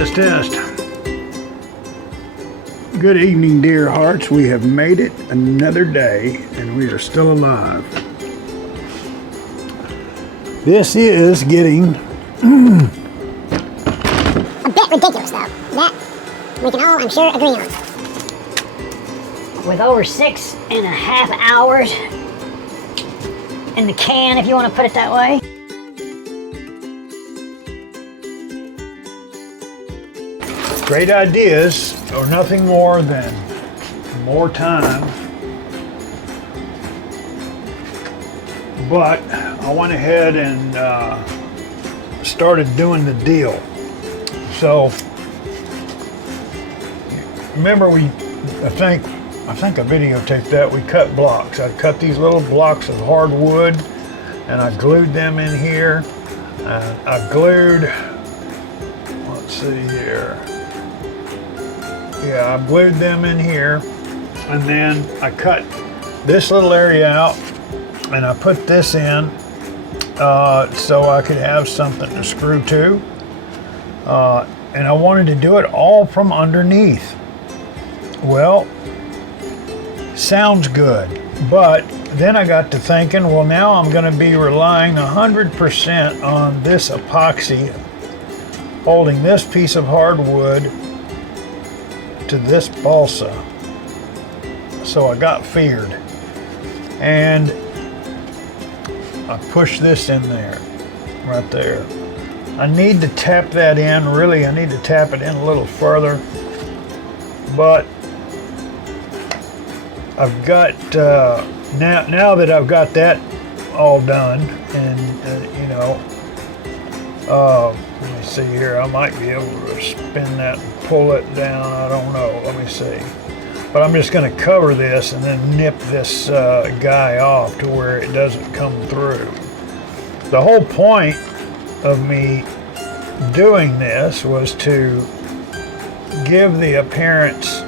Test, test. Good evening, dear hearts. We have made it another day, and we are still alive. This is getting a bit ridiculous, though. That we can all, I'm sure, agree on. With over 6.5 hours in the can, if you want to put it that way. great ideas are nothing more than more time. But I went ahead and started doing the deal. So remember I think I videotaped that. We cut blocks. I cut these little blocks of hardwood and I glued them in here. I glued, let's see here. Yeah, I glued them in here, and then I cut this little area out and I put this in so I could have something to screw to. And I wanted to do it all from underneath. Well, sounds good, but then I got to thinking, well, now I'm going to be relying 100% on this epoxy holding this piece of hardwood to this balsa. So I got feared, and I pushed this in there, right there. I need to tap that in, really, I need to tap it in a little further, but I've got, now that I've got that all done, and let me see here, I might be able to spin that and pull it down, I don't know, let me see. But I'm just going to cover this and then nip this guy off to where it doesn't come through. The whole point of me doing this was to give the appearance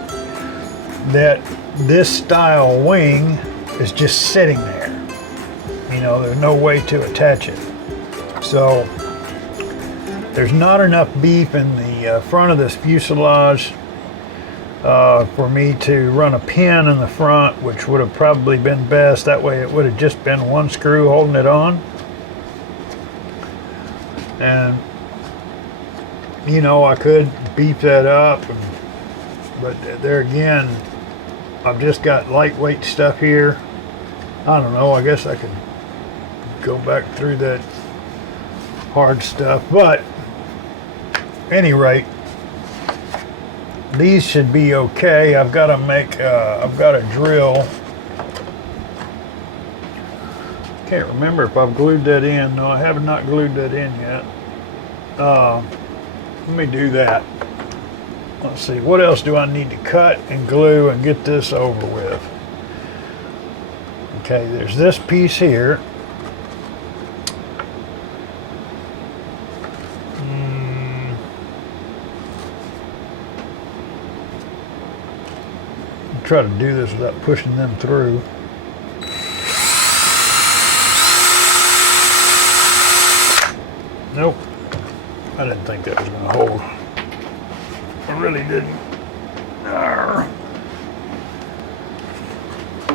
that this style wing is just sitting there. You know, there's no way to attach it. So there's not enough beef in the front of this fuselage for me to run a pin in the front, which would have probably been best. That way it would have just been one screw holding it on. And I could beef that up, but there again, I've just got lightweight stuff here. I don't know, I guess I could go back through that hard stuff, but at any rate, these should be okay. I've got to I've got to drill. Can't remember if I've glued that in. No, I have not glued that in yet. Let me do that. Let's see, what else do I need to cut and glue and get this over with? Okay, there's this piece here. Try to do this without pushing them through. Nope. I didn't think that was going to hold. I really didn't.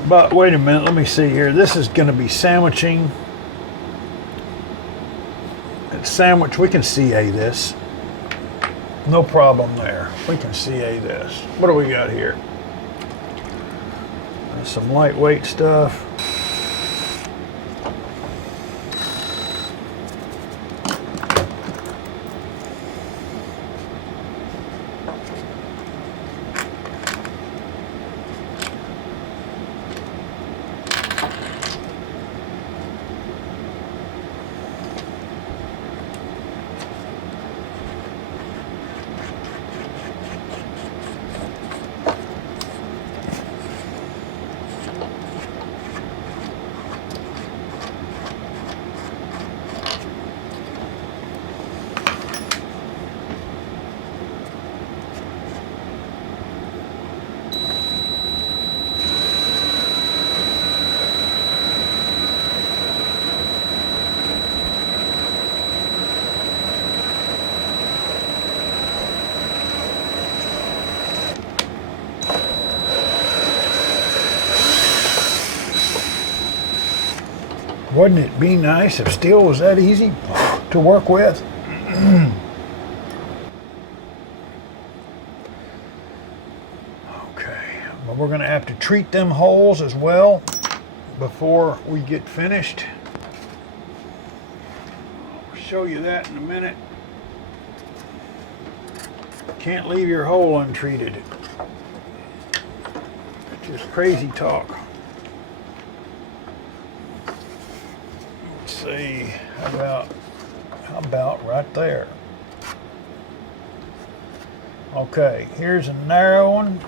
But wait a minute, let me see here. This is going to be sandwiching. It's sandwich. We can CA this. No problem there. We can CA this. What do we got here? Some lightweight stuff. Wouldn't it be nice if steel was that easy to work with? Okay, but we're going to have to treat them holes as well before we get finished. I'll show you that in a minute. Can't leave your hole untreated. Just crazy talk. Let's see, how about right there? Okay, here's a narrow one.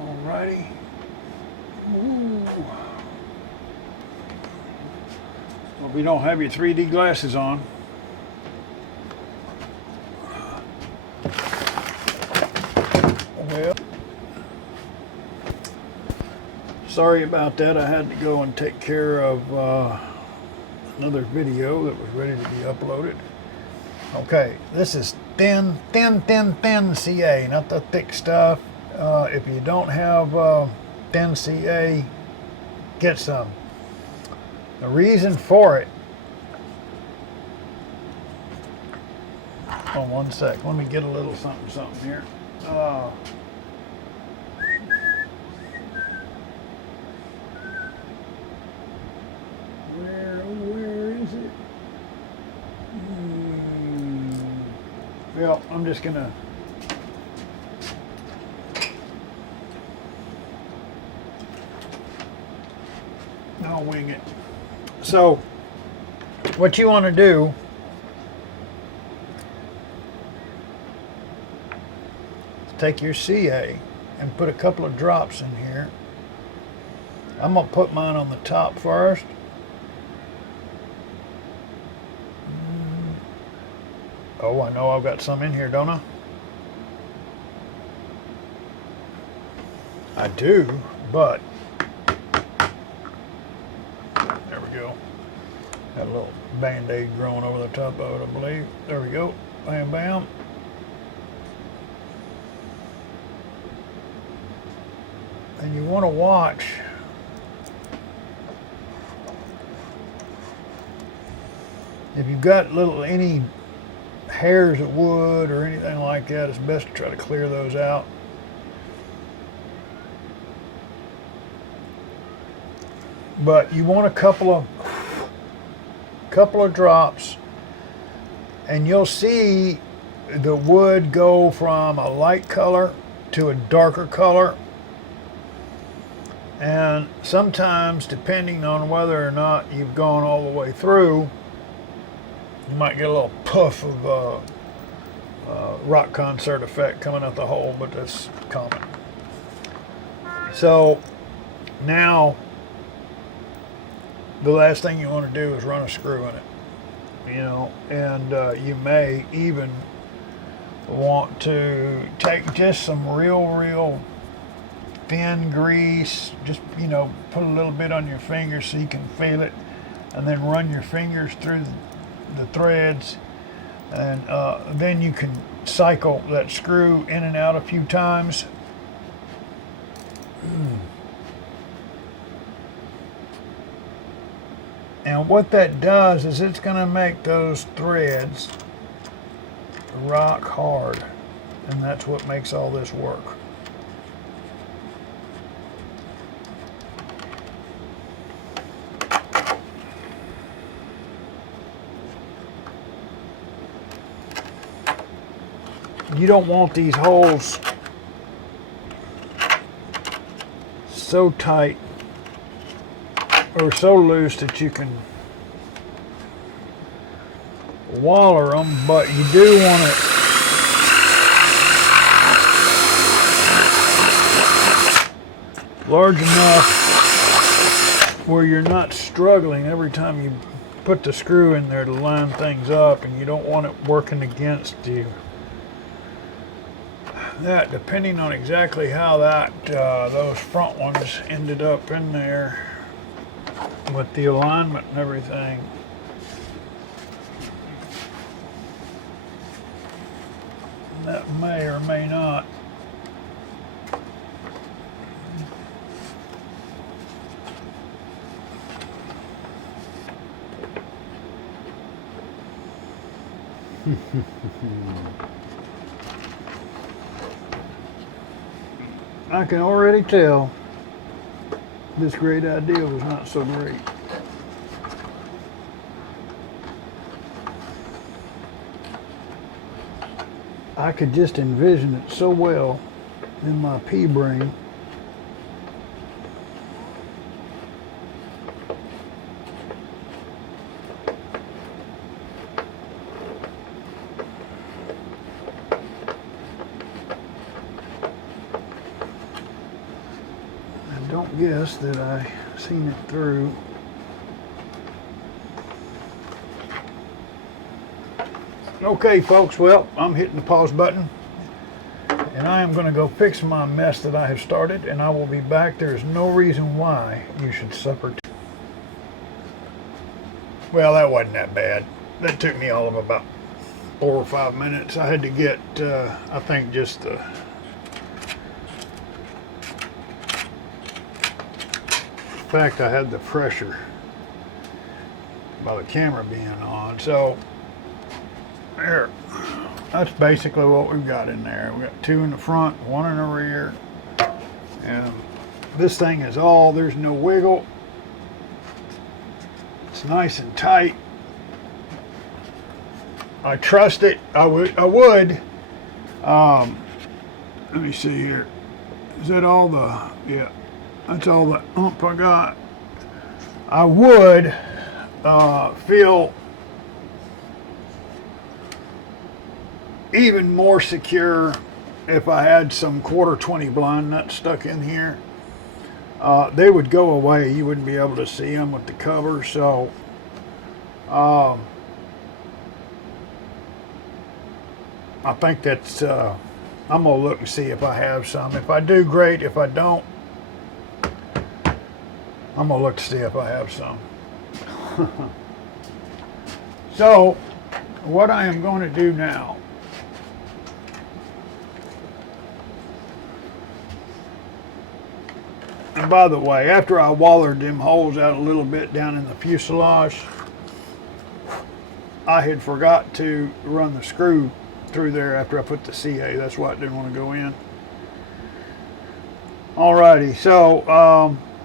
Alrighty. Ooh. Well, we don't have your 3D glasses on. Well, sorry about that. I had to go and take care of another video that was ready to be uploaded. Okay, this is thin CA, not the thick stuff. If you don't have thin CA, get some. The reason for it, oh, one sec, let me get a little something here. Where is it? Well, I'm just gonna I'll wing it. So what you want to do is take your CA and put a couple of drops in here. I'm going to put mine on the top first. Oh, I know I've got some in here, don't I? I do, but there we go. Got a little band-aid growing over the top of it, I believe. There we go. Bam, bam. And you want to watch if you've got any hairs of wood or anything like that, it's best to try to clear those out. But you want a couple of drops, and you'll see the wood go from a light color to a darker color. And sometimes, depending on whether or not you've gone all the way through, you might get a little puff of rock concert effect coming out the hole, but that's common. So now the last thing you want to do is run a screw in it, and you may even want to take just some real thin grease, just put a little bit on your fingers so you can feel it, and then run your fingers through the threads, and then you can cycle that screw in and out a few times. And what that does is it's going to make those threads rock hard, and that's what makes all this work. You don't want these holes so tight or so loose that you can waller them, but you do want it large enough where you're not struggling every time you put the screw in there to line things up, and you don't want it working against you. That, depending on exactly how those front ones ended up in there with the alignment and everything. That may or may not. I can already tell this great idea was not so great. I could just envision it so well in my pea brain. I don't guess that I seen it through. Okay, folks, well, I'm hitting the pause button, and I am going to go fix my mess that I have started, and I will be back. There's no reason why you should suffer. Well, that wasn't that bad. That took me all of about 4 or 5 minutes. I had to get, I think, just the fact I had the pressure by the camera being on. So there, that's basically what we've got in there. We got 2 in the front, 1 in the rear, and this thing is all, there's no wiggle. It's nice and tight. I trust it. I would. Let me see here. Is that all the, yeah, that's all the oomph I got. I would feel even more secure if I had some 1/4 blind nuts stuck in here. They would go away. You wouldn't be able to see them with the cover. So I think that's I'm gonna look and see if I have some. If I do, great. If I don't, I'm gonna look to see if I have some. So what I am going to do now, and by the way, after I wallered them holes out a little bit down in the fuselage, I had forgot to run the screw through there after I put the CA. That's why it didn't want to go in. Alrighty, so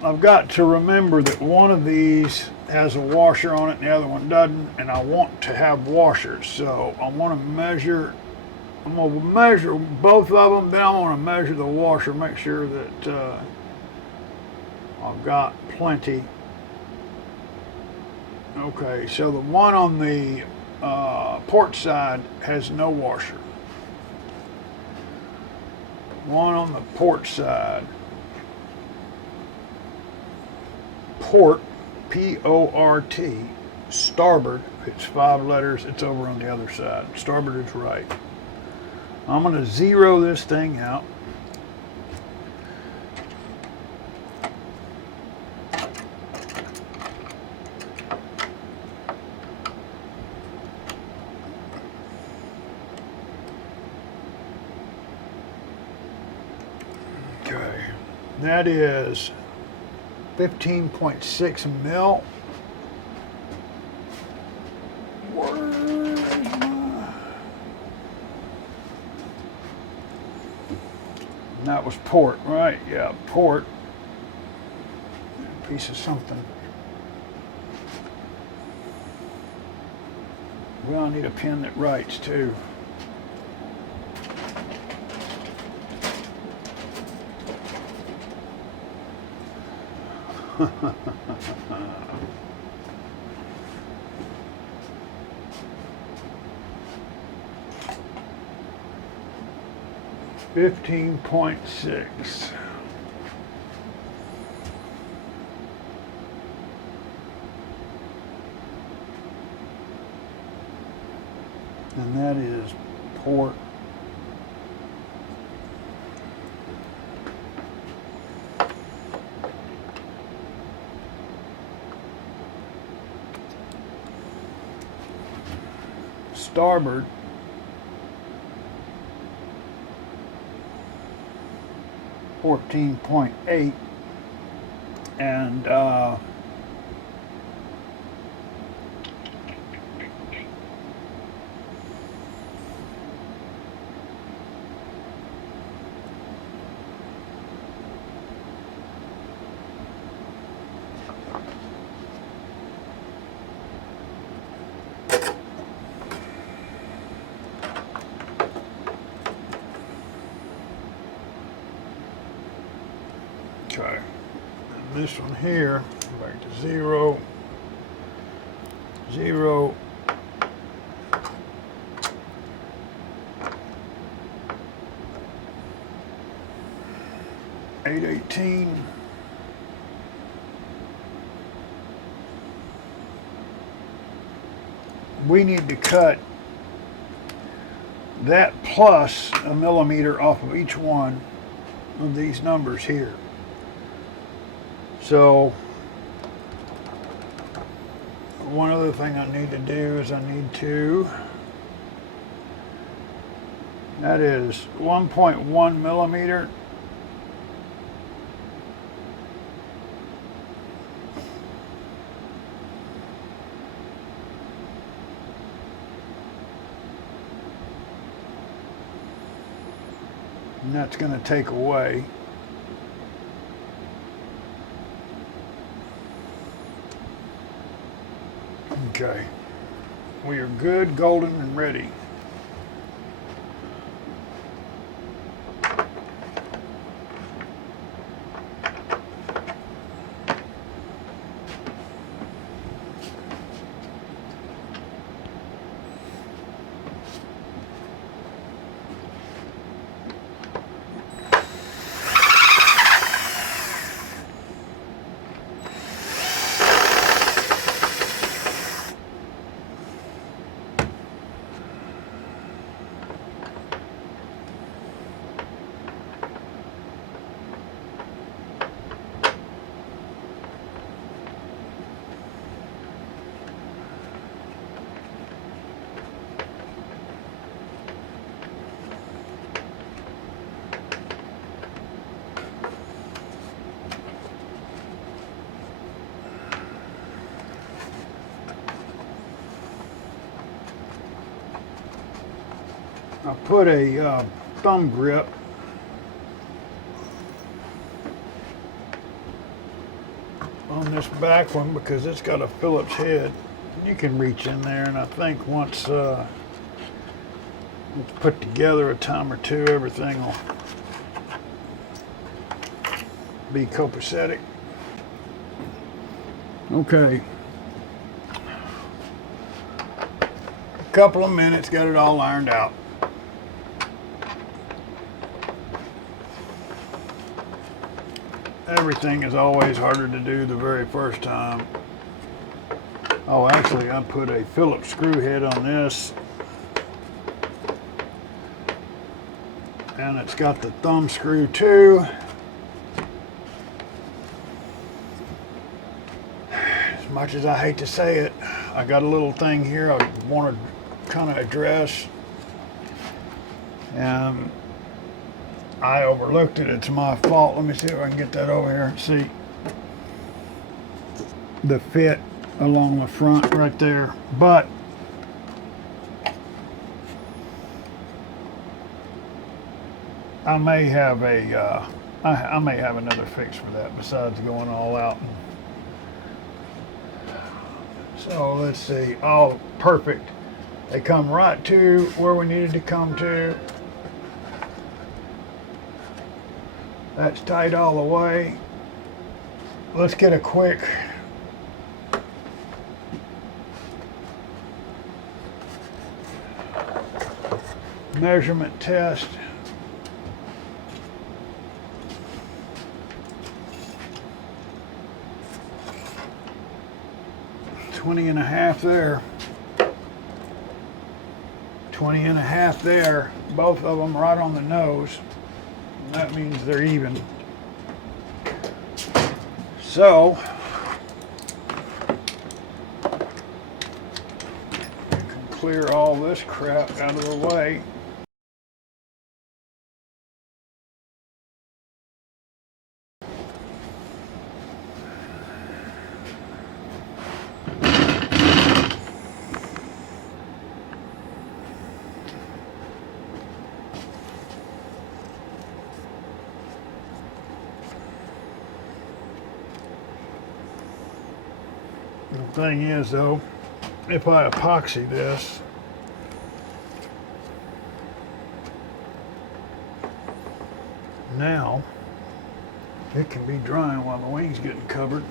I've got to remember that one of these has a washer on it and the other one doesn't, and I want to have washers. So I want to measure, I'm going to measure both of them, then I want to measure the washer, make sure that I've got plenty. Okay, so the one on the port side has no washer. One on the port side, port, P-O-R-T, starboard, it's 5 letters, it's over on the other side. Starboard is right. I'm going to zero this thing out. Okay, that is 15.6 mil. Where's my... And that was port, right? Yeah, port. Piece of something. Well, I need a pen that writes too. $15.6. And that is port. Starboard 14.8, and okay, and this one here, back to 0, 0, 818, we need to cut that plus a millimeter off of each one of these numbers here. So one other thing I need to do is that is 1.1 millimeter. And that's going to take away okay. We are good, golden, and ready. I put a thumb grip on this back one because it's got a Phillips head. You can reach in there, and I think once it's put together a time or two, everything will be copacetic. Okay. A couple of minutes, got it all ironed out. Everything is always harder to do the very first time. Oh, actually, I put a Phillips screw head on this, and it's got the thumb screw too. As much as I hate to say it, I got a little thing here I want to kind of address, and I overlooked it. It's my fault. Let me see if I can get that over here. See the fit along the front right there. But I may have I may have another fix for that besides going all out. So let's see. Oh, perfect. They come right to where we needed to come to. That's tight all the way. Let's get a quick measurement test. $20 and a half there. 20 and a half there. Both of them right on the nose. That means they're even. So, you can clear all this crap out of the way. thing is though, if I epoxy this, now it can be drying while the wing's getting covered.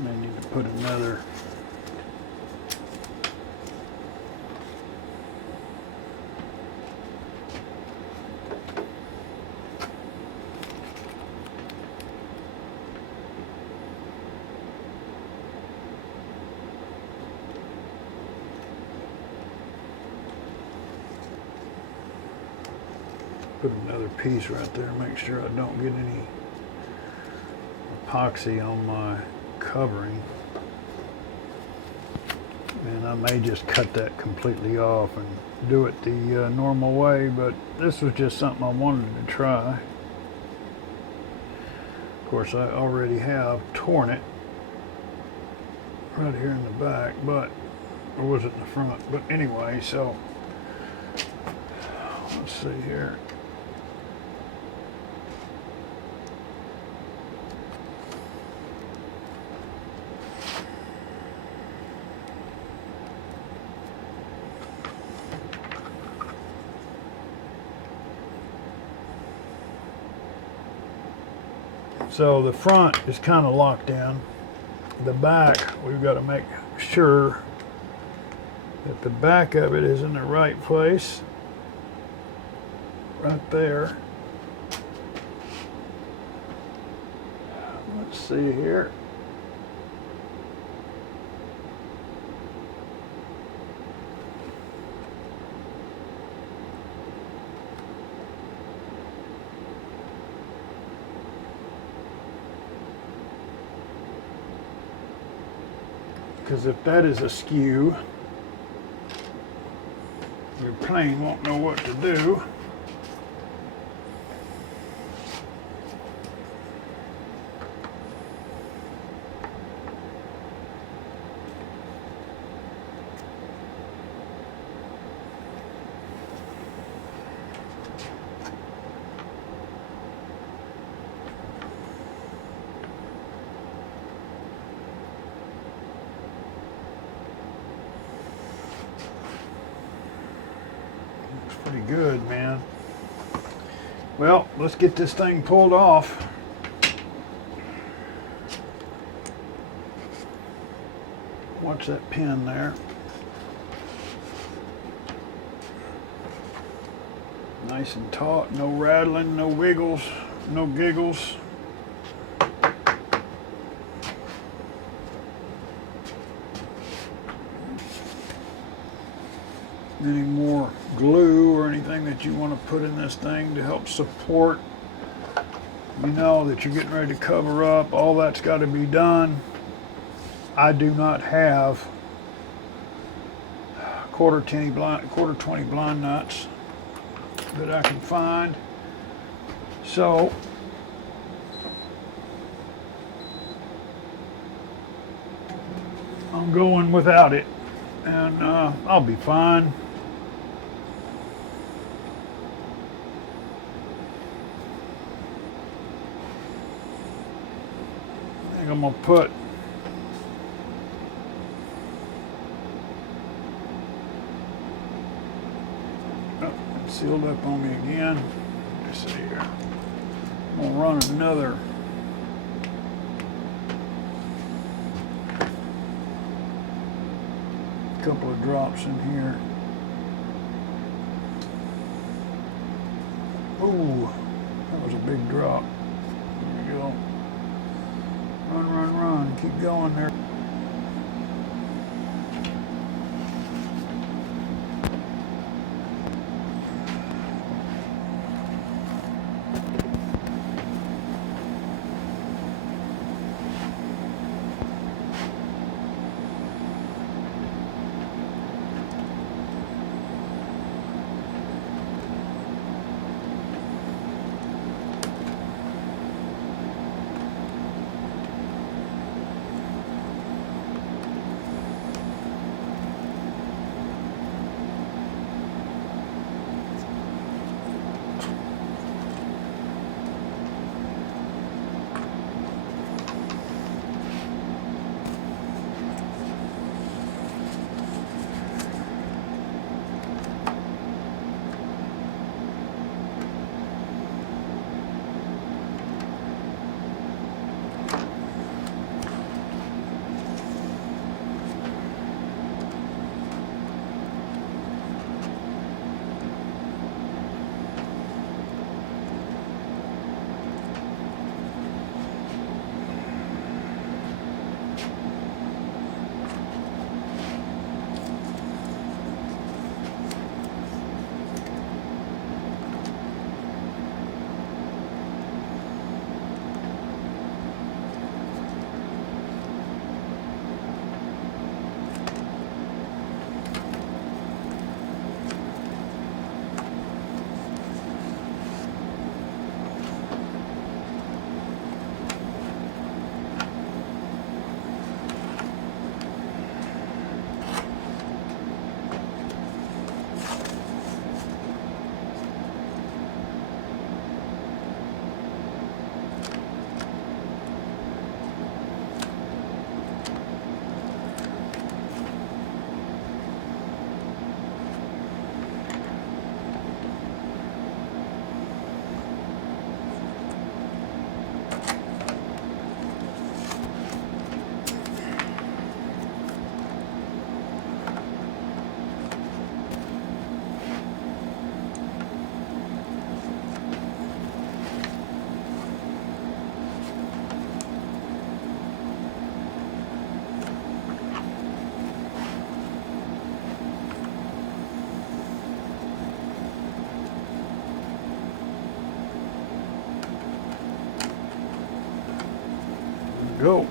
May need to put another piece right there, make sure I don't get any epoxy on my covering. And I may just cut that completely off and do it the normal way, but this was just something I wanted to try. Of course, I already have torn it right here in the back, but or was it in the front? But anyway, so let's see here. So the front is kind of locked in. The back, we've got to make sure that the back of it is in the right place. Right there. Let's see here. Because if that is askew, your plane won't know what to do. Pretty good, man. Well, let's get this thing pulled off. Watch that pin there. Nice and taut, no rattling, no wiggles, no giggles. any more glue or anything that you want to put in this thing to help support, you know, that you're getting ready to cover up. All that's got to be done. I do not have quarter 20 blind nuts that I can find. So I'm going without it, and I'll be fine. I think I'm gonna put it sealed up on me again. Let me see here. I'm gonna run another couple of drops in here. Ooh, that was a big drop. There we go. Run, run, run. Keep going there. Go.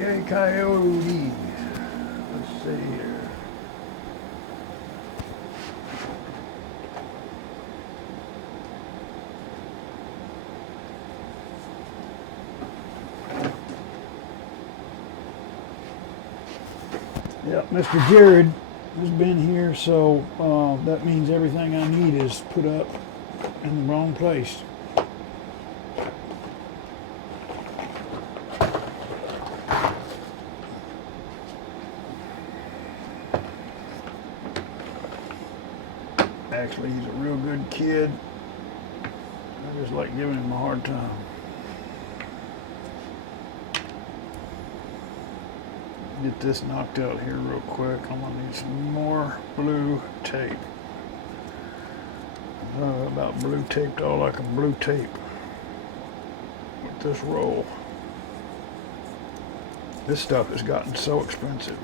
Yeah, coyote. Let's see here. Yep, Mr. Jared has been here, so that means everything I need is put up in the wrong place. Actually, he's a real good kid. I just like giving him a hard time. Get this knocked out here real quick. I'm gonna need some more blue tape. I about blue taped all I can blue tape with this roll. This stuff has gotten so expensive.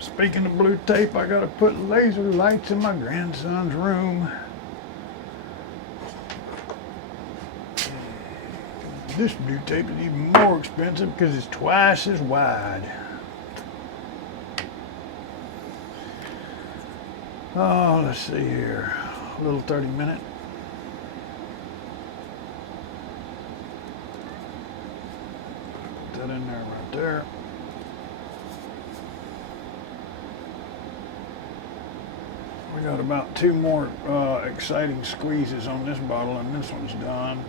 Speaking of blue tape, I gotta put laser lights in my grandson's room. This blue tape is even more expensive because it's twice as wide. Oh, let's see here. A little 30-minute. Put that in there right there. We got about 2 more exciting squeezes on this bottle and this one's done.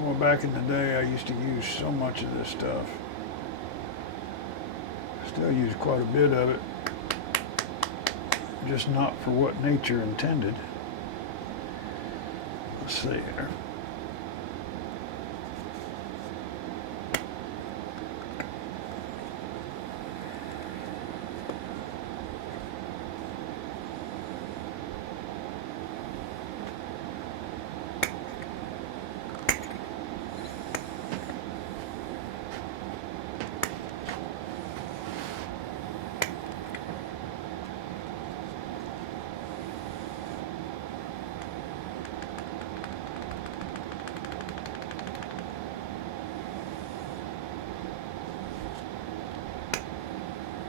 Well, back in the day I used to use so much of this stuff. Still use quite a bit of it. Just not for what nature intended. Let's see here.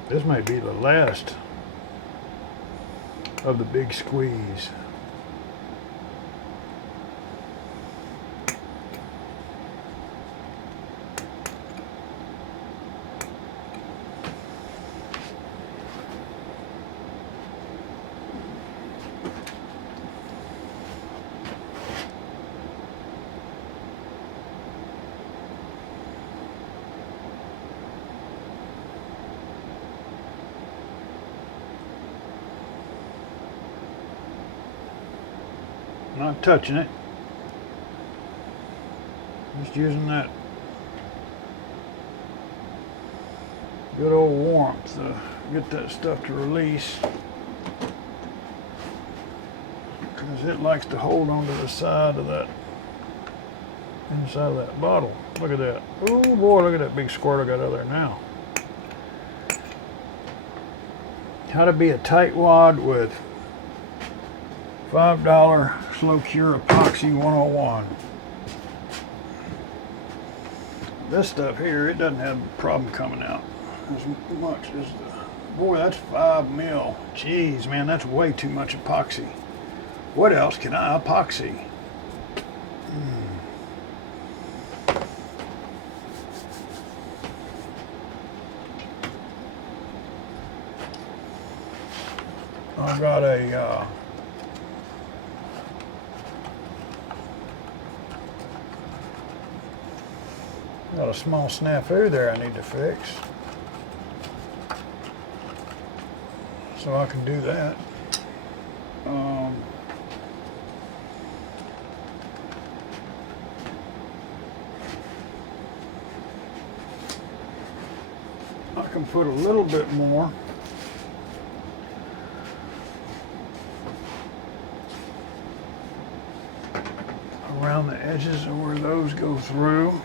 This may be the last of the big squeeze. Not touching it, just using that good old warmth to get that stuff to release, because it likes to hold onto the side of that, inside of that bottle. Look at that. Oh boy, look at that big squirt I got out there now. How to be a tightwad with $5 Slow Cure Epoxy 101. This stuff here, it doesn't have a problem coming out as much as the, boy, that's 5 mil. Jeez, man, that's way too much epoxy. What else can I epoxy? I've got a got a small snafu there I need to fix, so I can do that. I can put a little bit more around the edges of where those go through.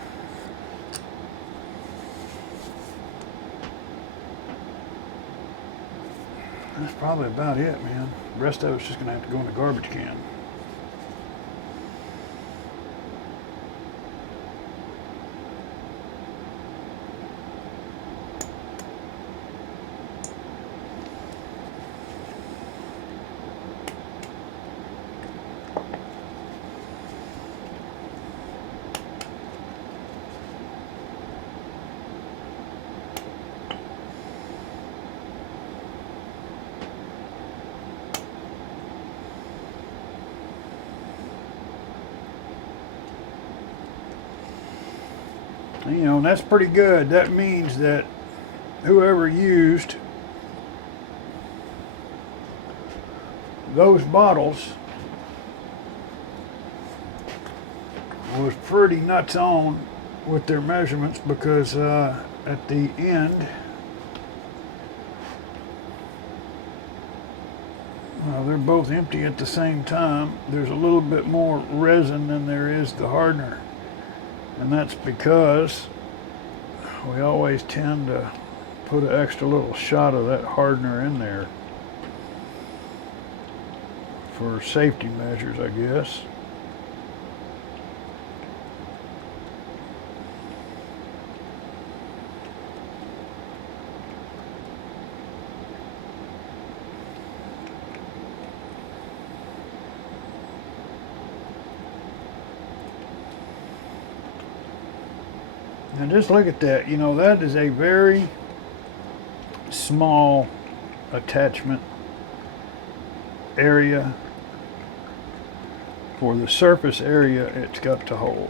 That's probably about it, man. The rest of it's just gonna have to go in the garbage can. You know, and that's pretty good. That means that whoever used those bottles was pretty nuts on with their measurements, because at the end, well, they're both empty at the same time. There's a little bit more resin than there is the hardener, and that's because we always tend to put an extra little shot of that hardener in there for safety measures, I guess. And just look at that, you know, that is a very small attachment area for the surface area it's got to hold.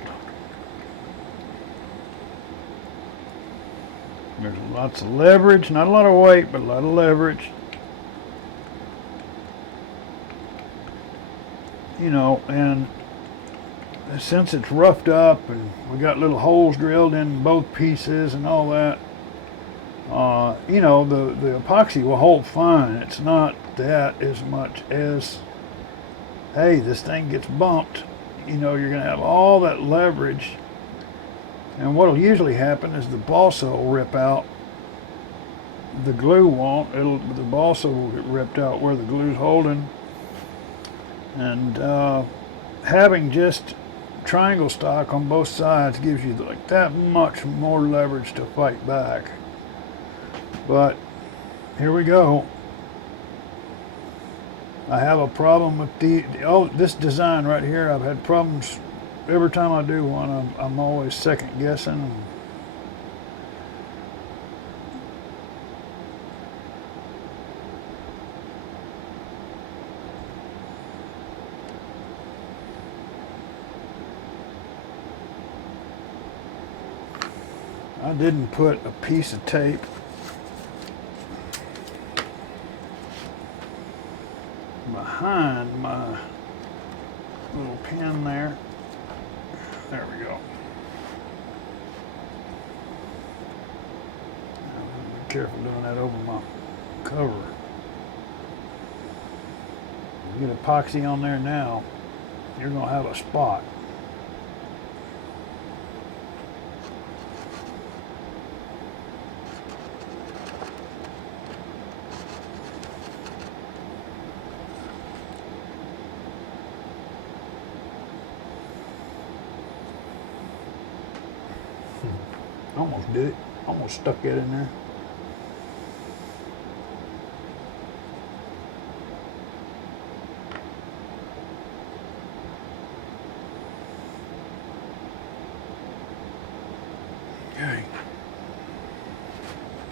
There's lots of leverage, not a lot of weight, but a lot of leverage. You know, and since it's roughed up and we got little holes drilled in both pieces and all that, you know, the epoxy will hold fine. It's not that as much as, hey, this thing gets bumped, you know, you're going to have all that leverage, and what will usually happen is the balsa will rip out. The glue won't. The balsa will get ripped out where the glue's holding, and having just triangle stock on both sides gives you like that much more leverage to fight back. But here we go. I have a problem with this design right here. I've had problems every time I do one. I'm always second guessing. I didn't put a piece of tape behind my little pin there. There we go. Be careful doing that over my cover. You get epoxy on there now, you're going to have a spot. Almost did it. Almost stuck it in there. Okay.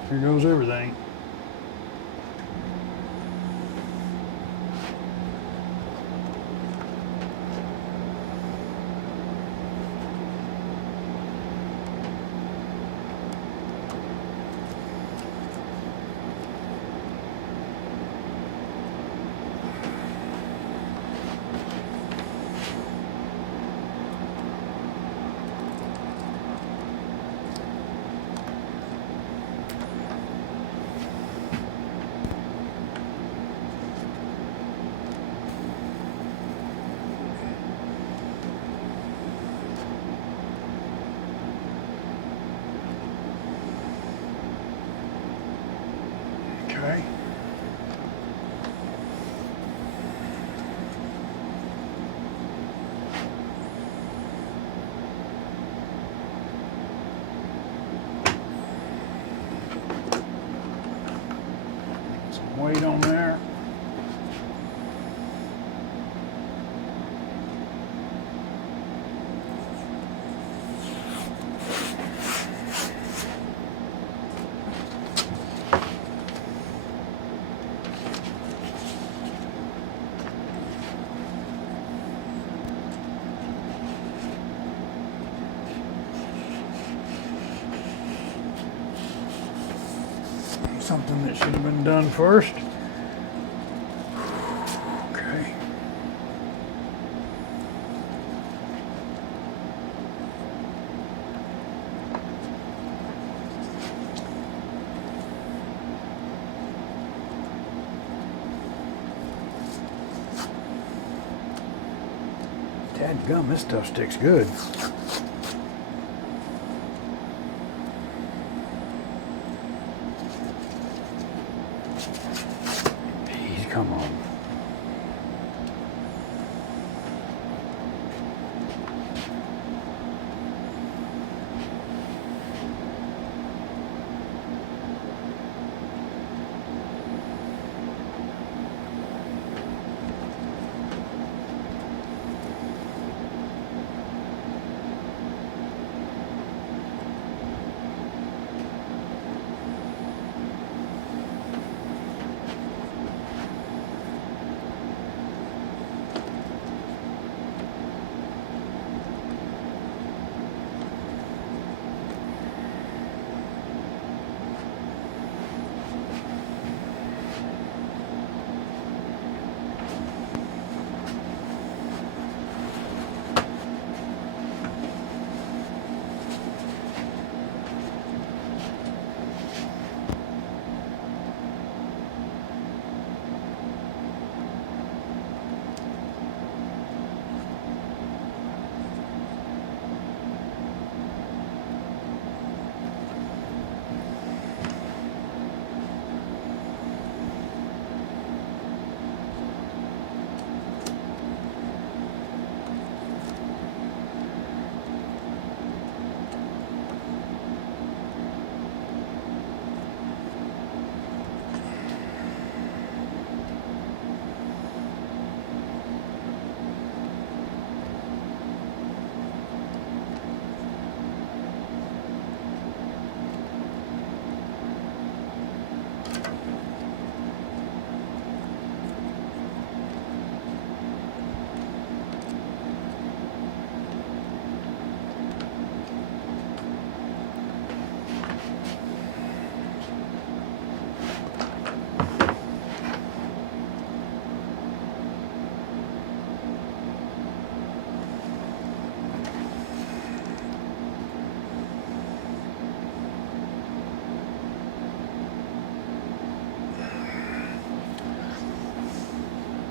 Here goes everything. something that should have been done first. Okay. Dadgum, this stuff sticks good. Jeez, come on.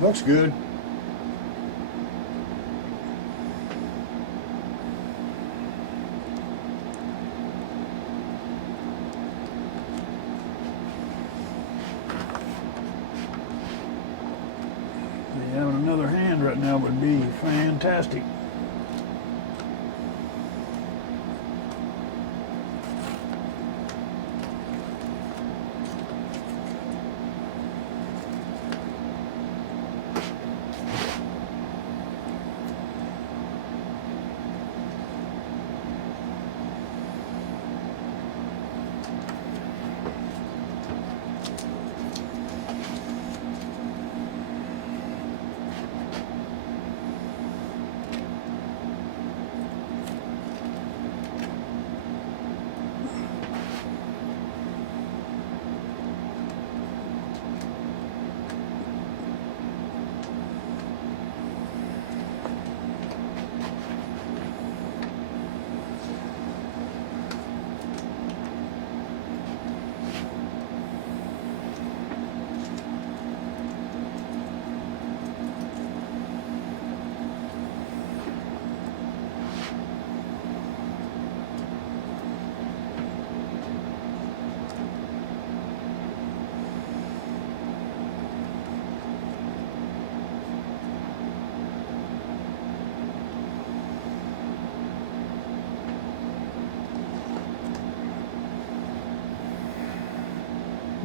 Looks good. Having another hand right now would be fantastic.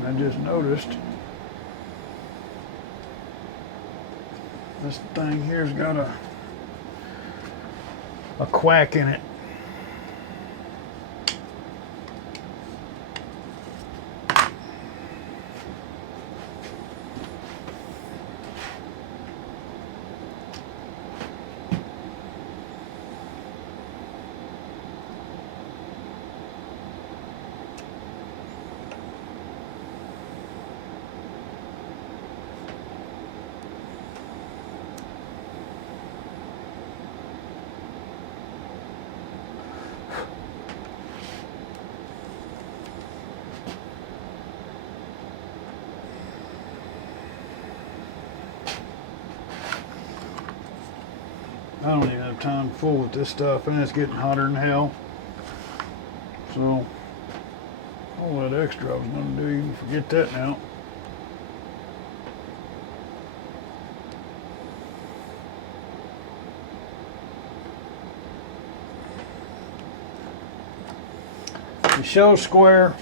I just noticed this thing here's got a quack in it. I don't even have time to fool with this stuff, and it's getting hotter than hell. So, all that extra I was going to do, you can forget that now. The show square.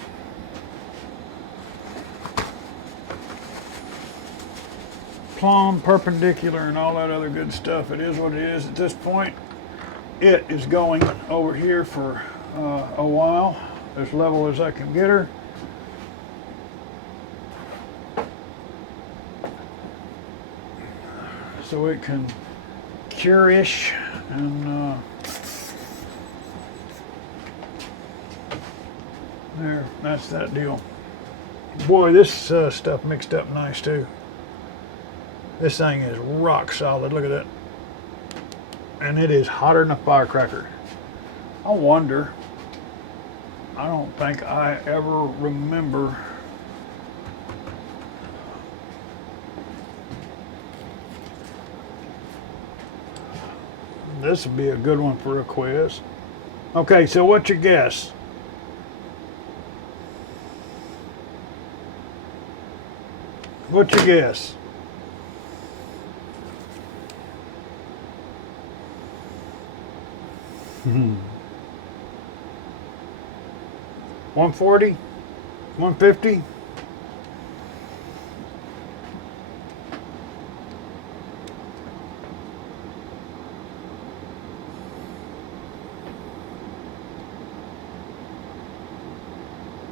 Plumb, perpendicular, and all that other good stuff. It is what it is at this point. It is going over here for a while, as level as I can get her. So it can cure-ish and there, that's that deal. Boy, this stuff mixed up nice too. This thing is rock solid, look at that. And it is hotter than a firecracker. I wonder, I don't think I ever remember this would be a good one for a quiz. Okay, so what's your guess? What's your guess? Hmm. 140? 150?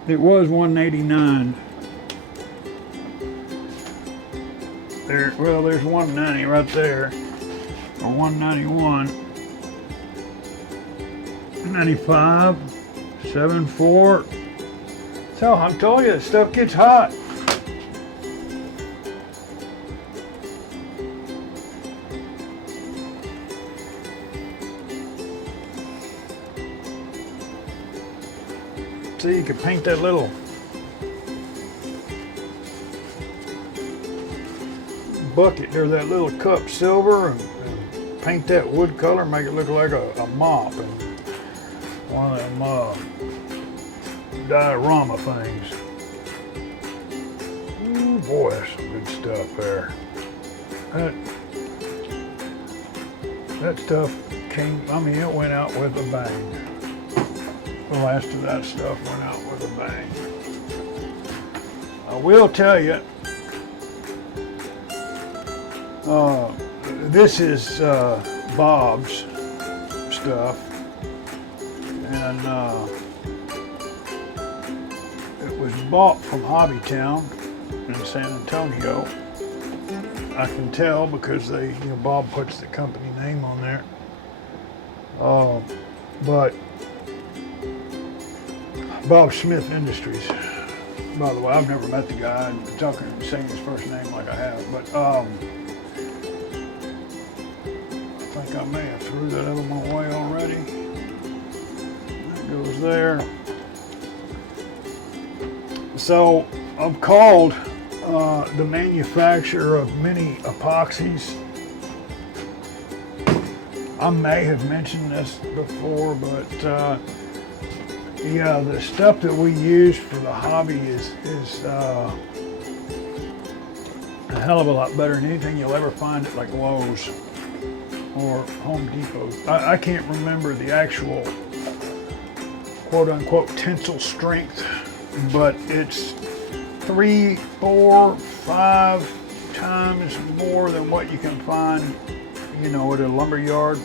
It was 189. There, well, there's 190 right there, or 191. 95, 74. So I'm telling you, this stuff gets hot. See, you can paint that little bucket or that little cup silver and paint that wood color, make it look like a mop and one of them diorama things. Ooh, boy, that's some good stuff there. That stuff came, I mean, it went out with a bang. The last of that stuff went out with a bang. I will tell you, this is Bob's stuff, and it was bought from Hobby Town in San Antonio. I can tell because they, you know, Bob puts the company name on there. But Bob Smith Industries. By the way, I've never met the guy. I'm talking saying his first name like I have, but I think I may have threw that other one away already. That goes there. So I'm called the manufacturer of mini epoxies. I may have mentioned this before, but yeah, the stuff that we use for the hobby is a hell of a lot better than anything you'll ever find at like Lowe's or Home Depot. I can't remember the actual quote-unquote tensile strength, but it's 3, 4, 5 times more than what you can find, you know, at a lumber yard.